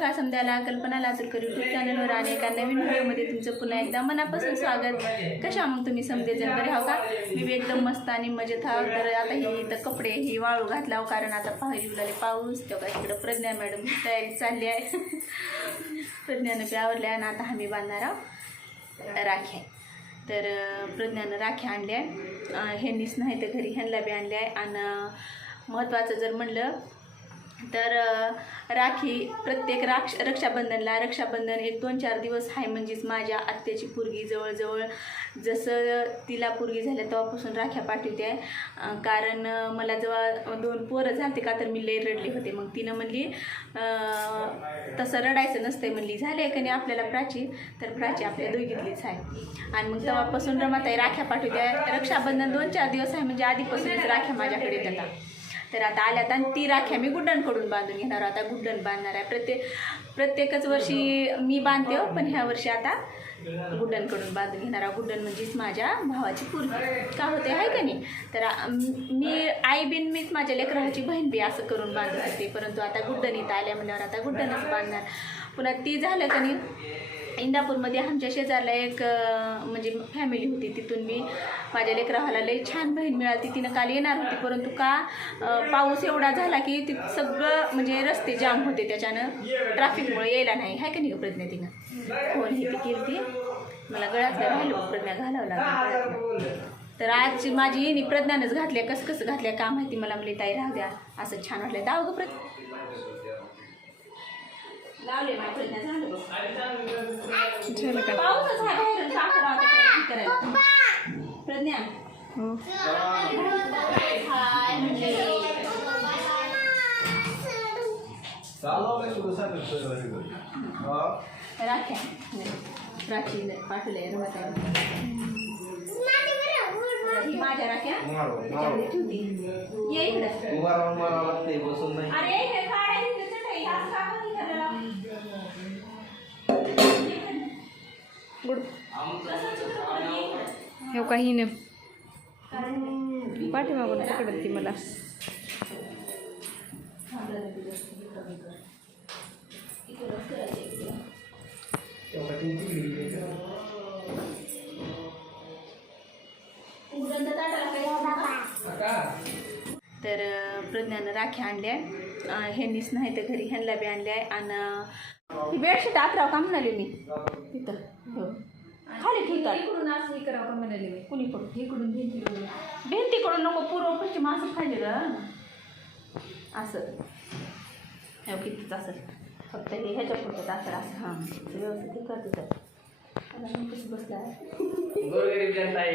सकाळ समजायला कल्पना लातूरकर यूट्यूब चॅनलवर आणि एका नवीन व्हिडिओमध्ये तुमचं पुन्हा एकदा मनापासून स्वागत. कशा मग तुम्ही समजेजण बरे हो का? मी एकदम मस्त आणि मजेत आहो. तर आता ही इथं कपडे ही वाळू घातला कारण आता पाहिजे पाऊस तेव्हा इकडं प्रज्ञा मॅडम तयारी चालली आहे. प्रज्ञानं बी आवरल्या आणि आता आम्ही बांधणार आहोत राख्या. तर प्रज्ञानं राख्या आणल्या आहे, ह्यांनीच नाही तर घरी ह्यांना बी आणल्या आहे. आणि महत्त्वाचं जर म्हणलं तर राखी प्रत्येक रक्षाबंधन 1-2-4 दिवस आहे. म्हणजेच माझ्या आत्याची पोरगी जवळजवळ जसं तिला पोरगी झाल्या तेव्हापासून राख्या पाठवते आहे. कारण मला जेव्हा 2 पोरं झालते का तर मी लई रडले होते. मग तिनं म्हणली तसं रडायचं नसतं म्हणली. झाले का नाही आपल्याला प्राची, तर प्राची आपल्या दोघीतलीच आहे. आणि मग तेव्हापासून रमाताई राख्या पाठवते आहे. रक्षाबंधन 2-4 दिवस आहे म्हणजे आधीपासूनच राख्या माझ्याकडे येतात. तर आता आल्यात आणि ती राख्या मी गुड्डणकडून बांधून घेणार. आता गुड्डण बांधणार आहे. प्रत्येकच वर्षी मी बांधते हो, पण ह्या वर्षी आता गुड्डणकडून बांधून घेणार. गुड्डण म्हणजेच माझ्या भावाची पोरगी का होते आहे का नाही. तर मी आई बिन मीच माझ्या लेकराची बहीण बी असं करून बांधत होते. परंतु आता गुड्डण इथं आल्या म्हणल्यावर आता गुड्डणच बांधणार. पुन्हा ती झालं का नाही इंदापूरमध्ये आमच्या शेजारला एक म्हणजे फॅमिली होती. तिथून मी माझ्या लेकराला लई छान बहीण मिळाली. तिनं काल येणार होती परंतु का पाऊस एवढा झाला की ती सगळं म्हणजे रस्ते जाम होते. त्याच्यानं ट्रॅफिकमुळे यायला नाही आहे का नाही प्रज्ञा. तिनं फोन ही ती केली ती मला गळ्यातलं राहिलो प्रज्ञा घालावं लागलं. तर आज माझी येणी प्रज्ञानंच घातल्या. कसं घातल्या का माहिती. मला म्हणली ताई राहू द्या असं छान वाटलं. दाव गं प्रज्ञा लावले माझ्या प्रज्ञा झालं का पाऊसच आहे करायला प्रज्ञा राख्या प्राची पाठवले माझ्या राख्या ठेवती ये इकडं. अरे हे हे काही नाही पाठीमागून पकडत ती मला. तर प्रज्ञानं राख्या आणल्या. ह्यांनीच नाही तर घरी ह्यांना बी आणल्या आहे. आणि बेडशीट आतराव का म्हणाले मी तिथं हो खाली ठेवतात. इकडून असं हे करावं का म्हणाले मी. कुणीकडून इकडून भिंतीकडून नको पूर्व पश्चिम असं खाली ग असं हे कितीच असं फक्त हे ह्याच्या पुढचं असं असं हां व्यवस्थित हे करते. तर कसं बसला गोरगरीब जनता आहे.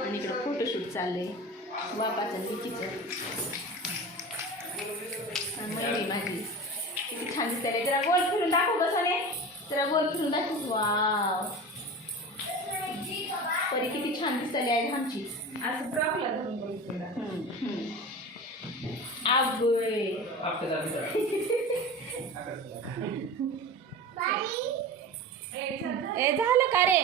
आणि इकडं फोटोशूट चाललंय बापाचं लिखीचं. आणि माझी किती छान दिसते. जरा गोल फिरून दाखव कसं नाही. जरा गोल फिरून दाखव. वाव परी किती छान दिसली आहे आमची. असं फ्रॉकला धरून बघितलं. ए झालं का रे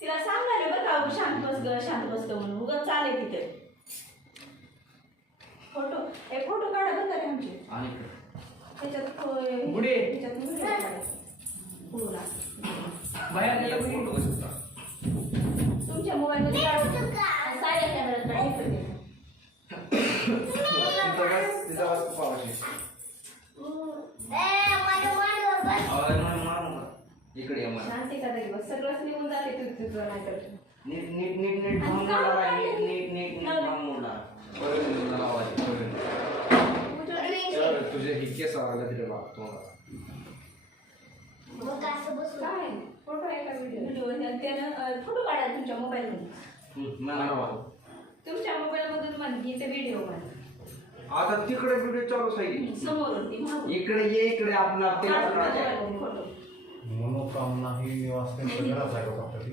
तिला सांगायला बरं का शांत बस म्हणून उगाच चालेल तिथे. फोटो काढा बरं का आमचे त्याच्यात तुमच्या मोबाईलमध्ये साऱ्या कॅमेऱ्यात काढायचं. शांती का तरी बस सगळंच निघून जाते तुझं नाही तर नीट तुझे ही केस आला तिथे लागतो. काय फोटो आहे का व्हिडिओ त्यानं फोटो काढा तुमच्या मोबाईलमध्ये. तुमच्या मोबाईल मधून म्हणते ते व्हिडिओ आता तिकडे व्हिडिओ चालूच आहे की? समोरून ती मागून. इकडे ये इकडे आपला ते काढा मोबाईलवरून फोटो. मनोकामना ही निवास त्यांचं घराच आहे का फक्त ती?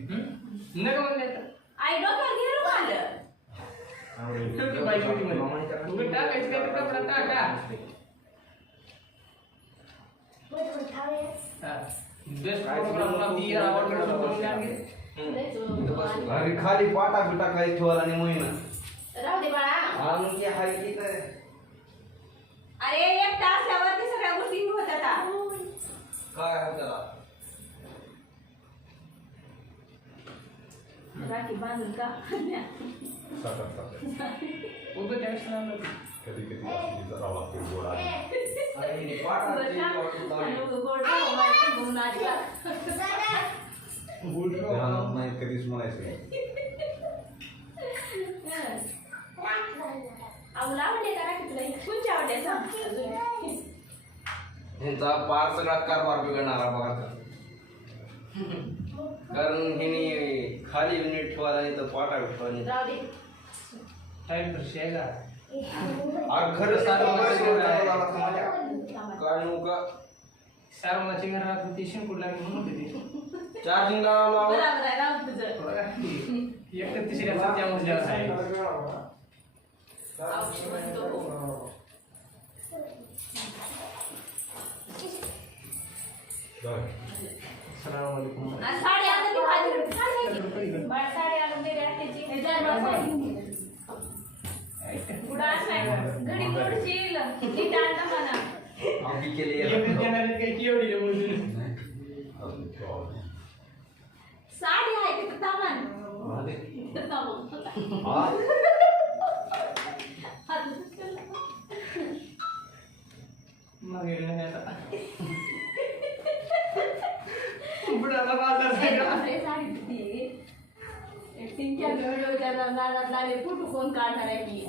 नका म्हणले तर आई डोक्यावर घेऊन आलं. ठेवली बाई मध्ये तुम्ही टाकायचं काय कपडा टाका बेस्ट प्रोग्राम ती आवडलं करून घ्या अरे खाली पाटा बिटा काही ठेवला आणि महिना राहू दे बाळा. आणून की हाय की तर अरे एकटा असल्यावर ते सगळ्या गोष्टी होतात. काय होतं राखी बांधून का साखर टाकायचं. उभं त्यावेळेस कधी कधी वाटली जरा लागते गोड आहे. अरे पाटा ध्यानात नाही कधीच म्हणायचं नाही. आवडले का राखी तुला कोणच्या आवडल्या सांग. ह्यांचा पार सगळा कारभार बिघडणारा बघा तर. कारण हिने खाली युनिट ठेवायला नाही तर पाटा ठेवायला राहू दे. टाइम तर शेगा खरं काय नका सारवणाची घरात होती शिंकूड लागली म्हणून होती चार्जिंग लावला बरोबर आहे राहू तुझं. एक तर तिसऱ्या चौथ्या मजल्यावर आहे औषध म्हणतो. जाऊ. अस्सलाम वालेकुम आणि साडी आता ती भाजी साडी आहे की? बाळ साडी आणून दे रे आत्याची. हे जाय बाळ साडी घेऊन ये. पुढं असं घडी पुढची नीट आणलं म्हणा. आम्ही केली एक देणारी काही केवढी म्हणून अजून ठेवावं. साडी आहे तिथं तामान. तिथं तामान. मग नाही आता बुडाला बाजार सगळा आपली साडी किती? एक तीन-चार व्हिडिओच्या नादात लागले. फोटो कोण काढणार आहे की?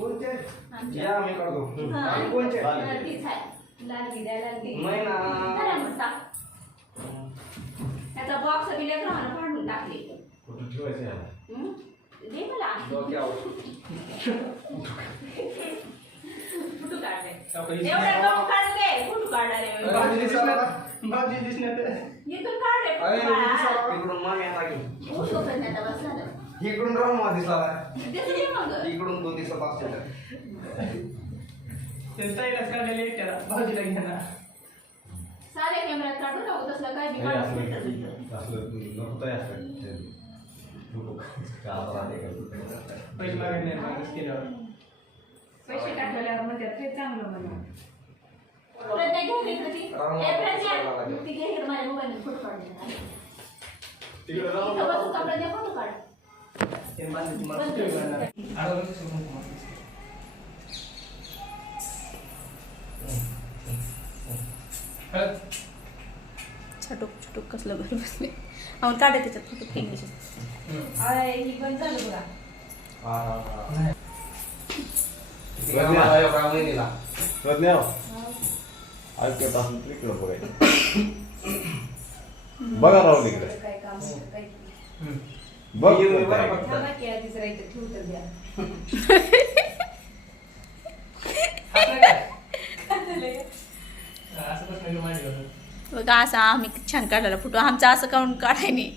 आमच्या. या मी काढतो हा. आणि कोणचे तीच आहे. लालगी द्या लालगी. महिना. बरं मग टाक. त्याचा बॉक्स बी लेकरांना फाडून टाकले. कुठं ठेवायचं आहे? हं? दे मला. डोक्यावर फोटो काढले. भाजी एवढं गहू काढून दे. फोटो काढणारे. दिसणार इथून काढ रे अरे बाळा. इकडून मागे आता की ऊस होतं आता बसला. इकडून राहून मा दिसला दिसू दे मग. इकडून तो दिसत असतो त्यांचाही काढलेले एकट्याला भाजीला घेणार साऱ्या कॅमेऱ्यात काढू नको तसलं काय बी नाही, काढून असलं भेटतं. असलं नको तयार करायचं. नको. काय आता राहते का? पैसे मागत नाही माणूस केल्यावर पैसे टाकल्यावर म्हणतात ते चांगलं म्हणा. प्रज्ञा घे रे कधी. ए प्रज्ञा, ती घे रे माझ्या मोबाईलवर फोटो काढ. इथं बसून का प्रज्ञा फोटो काढ. ते बांधले तुम्हाला कुठे करणार आडवलं कसं म्हणतो छटूक छटूक कसलं घर बसले. आपण काढे त्याच्यात फोटो फेकायचे. अरे ही पण चालू बघा. प्रज्ञा ऐकत असून तिकडं बघायचं. बघा राहू तिकडे काय काम होतं, काय बघ थांबा की आधीच राहायचं ठेवू तर द्या. असं कसं मांडलं बघा असा आम्ही किती छान काढलेला फोटो. आमचा असं काढून काढाय नाही.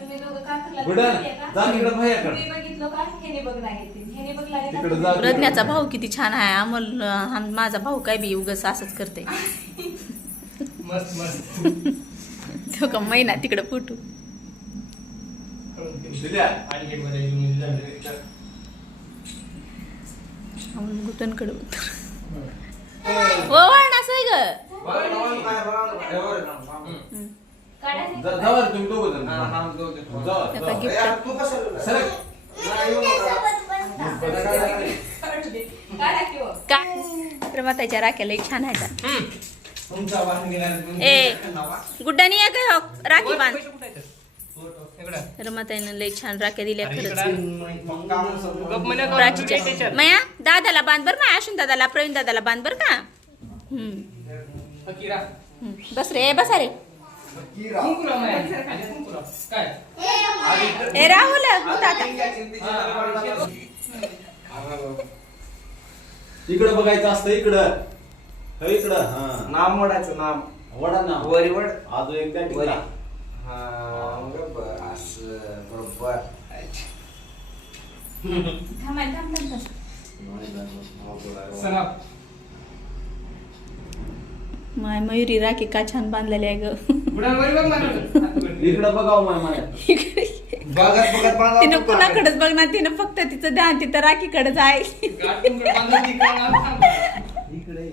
तुम्ही दोघं का फिरला? कुठं? माहितीये का? जा तिकडं बाहेर. तुम्ही बघितलं का? ह्याने बघणार येते. ह्याने बघणार येते. तिकडं जा. प्रज्ञाचा भाऊ किती छान आहे. अमोल माझा भाऊ काय बी उगाच असंच करते. मस्त मस्त तो का महिना तिकडे फोटो. आणि हे मध्ये झालं अमोल गुतनकडे उतर. वळण असं आहे ग. काढायचं. जावा तुम्ही दोघं जण. त्याचा जावा. गिफ्ट सरक. काढा की हो. काय तर माताच्या राख्याला एक छान आहे. तुमचा वाहन गेला ए गुड्डानी या काय हो? राखी बांध. इकडं रमाताईनं लई छान राख्या दिल्या खरंच. गप म्हणे का? प्राचीच्या मया दादाला बांध बर ना. अश्विन दादाला प्रवीण दादाला बांध बर का. फकीरा बस रे बसा रे. कुंकुराम आहे आणि कुंकुराम काय ए राहुल होता आता इकडं बघायचं असतं इकडं हे इकडं हा नाम मोडायचं नाम वडा ना वरी वड अजून एकदा वरी टिकला. हा बरोबर असं बरोबर सनाप माय मयुरी राखी का छान बांधलेली आहे ग बुडांवर बघ मला इकडं बघावं माय मला बघत बघत बांधा तिनं कुणाकडेच बघणार तिनं फक्त तिचं ध्यान तिथं राखीकडेच आहे गाठ कुंकुरा बांधून ती काय थांब. इकडे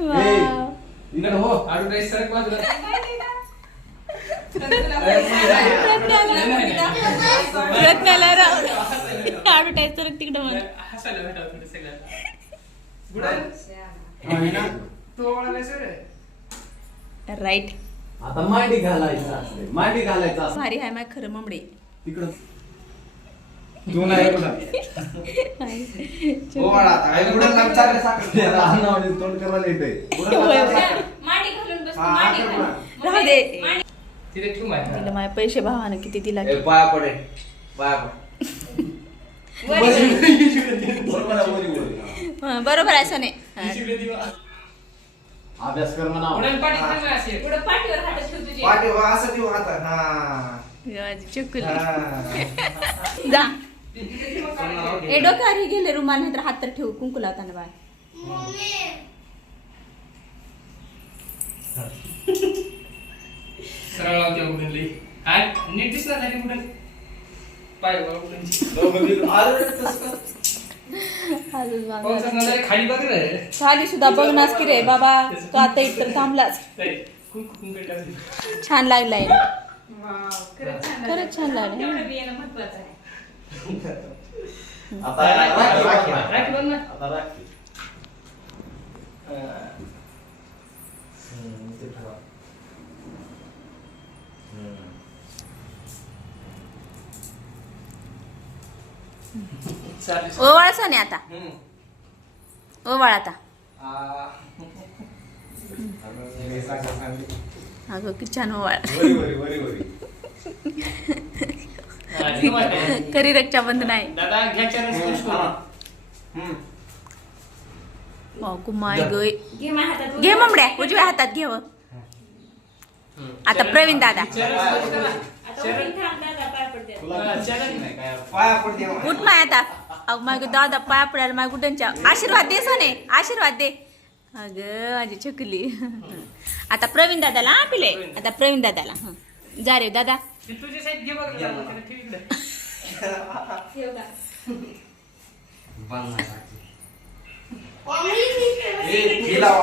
वाव. इकडं हो आडू राईस सरक बाजूला रत्नाला राहुल ॲडव्हर्टाईज तर तिकडं म्हण हसायला भेटावं थोडं सगळ्यांना बुडान तो वळाला सर राईट आता मांडी घालायचं असते मांडी घालायचं असतं भारी आहे माय खरं ममडे तिकडं तू नाही बुडा हो वाडा आता आई बुडा काम चालले साखर राहणार तोंड करायला येते राहू दे तिथे ठेवू माहिती तिला माझे पैसे भावानं किती दिला ए पाया पडे पाया पड बरोबर आहे, वरी वरी. हं, बरोबर आहे सने अभ्यास कर म्हणा बुडान पाठी खाली असे पाठी हो असं देऊ हातात हा चुकली हा. जा ए डोक्यावर हे गेले रुमाल नाही तर हात तर ठेवू कुंकू लावताना बाय सरळ लावते बुडानली काय नीट दिसणार झाली बुडान पाय बघ बुडानची अजून बाबा. पावसात नजर खाली बघ रे खाली सुद्धा बघणास की रे बाबा तो आता इतर थांबलाच कुंकुम भेटायचं छान लागलाय खरंच खरंच छान लागलाय तेवढं येणं महत्वाचं आहे आता राखी राखी बंद ना आता राखी चालेल ओवाळ सने आता ओवाळ आता अगं किती छान ओवाळ वरी वरी वरी वरी करी रक्षाबंधन आहे दादा घ्या चॅनल कुमाय गय घे माझ्या हातात घे ममड्या उजव्या हातात घेव आता प्रवीण दादा आता उठून थांब दादा पाय पडते पाया पडते उठ माय आता अग माय दादा पाया पडायला माय गुड्डनच्या आशीर्वाद दे सोने आशीर्वाद दे अगं माझी चुकली आता प्रवीण दादाला हा पिले आता प्रवीण दादाला हं. जा रे दादा तुझी साईड घे बघ ना, त्याला ठेव इकडे. ठेव का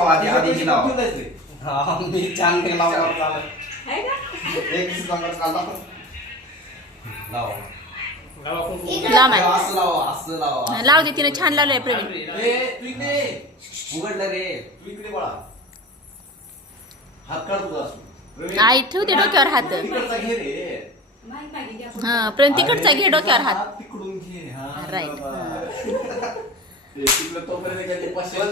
आधी आधी हिलावा हा मी छान लावा आहे का एक नंबर चालला लावा गावा कुंकुम. लाव माय असं लावा असं लावा लाव दे तिने छान लावलंय प्रवीण ए तू इकडे उघडलं रे तू इकडे बाळा हात काढ तुझा असू प्रवीण, आई ठेवते डोक्यावर हात तिकडचा घे रे माहित मागे घ्या हा प्रवीण तिकडचा घे डोक्यावर हात तिकडून घे हा Right. बरोबर. ते तिकडं तोपर्यंत काय ते पाचशे बस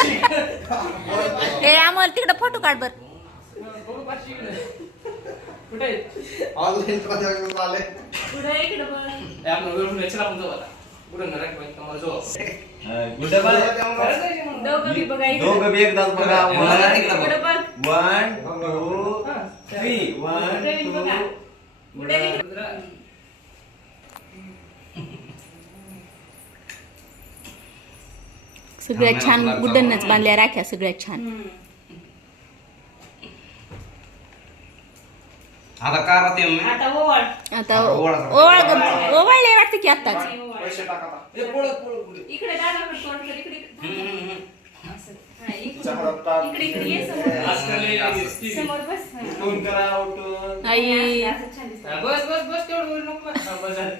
बे. ए अमोल तिकडे फोटो काढ बर बघू पाचशे इकडे. कुठे आहे? ऑनलाईन ट्रान्झॅक्शन झाले पुढे इकडे बघ ए, आपण वरून घ्यायचं आपण जाऊ आता. कुठं ना राखी बाई, तुम्हाला जाऊ. गुड्डा बाळा. खरंच आहे मग. दोघं बी बघा इकडे दोघं बी एकदाच बघा इकडे बघ 1 2 3 1 प्रवीण बघा 2 पुढे इकडे जरा. सगळ्यात छान गुड्डनच बांधल्या राख्या सगळ्यात छान आता काय राहते मी आता ओवाळ आता ओवाळले वाटतं की आत्ताच पैसे टाका इकडे दादाकडे तोंड कर इकडे असं. हा, इकडे इकडे ये समोर आजकाल लई समोर बस हा. उठून करा उठून आई असं छान दिसतं. हा, बस बस बस तेवढं वर नको बस. हा, बस झालं.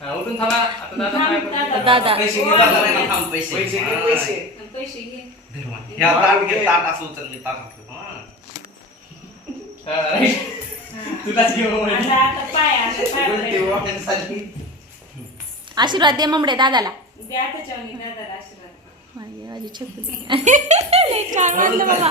हा, उठून थांबा आता दादा थांब, पाय पडतो. दादा. दादा पैसे घे दादा नाही ना, थांब पैसे पैसे घे, हा. पैसे. पैसे घे ह्या ताट घे ताट असं उचल मी ताट घातलं. हा. हा, right. तुलाच घेऊ म्हणजे. आता पाय असं पाय उलटी पडायचं. वाकण्यासाठी. आशीर्वाद दे ममडे दादाला द्या त्याच्यावर दादाला आशीर्वाद माझी छकुली लय छान वाटलं बाबा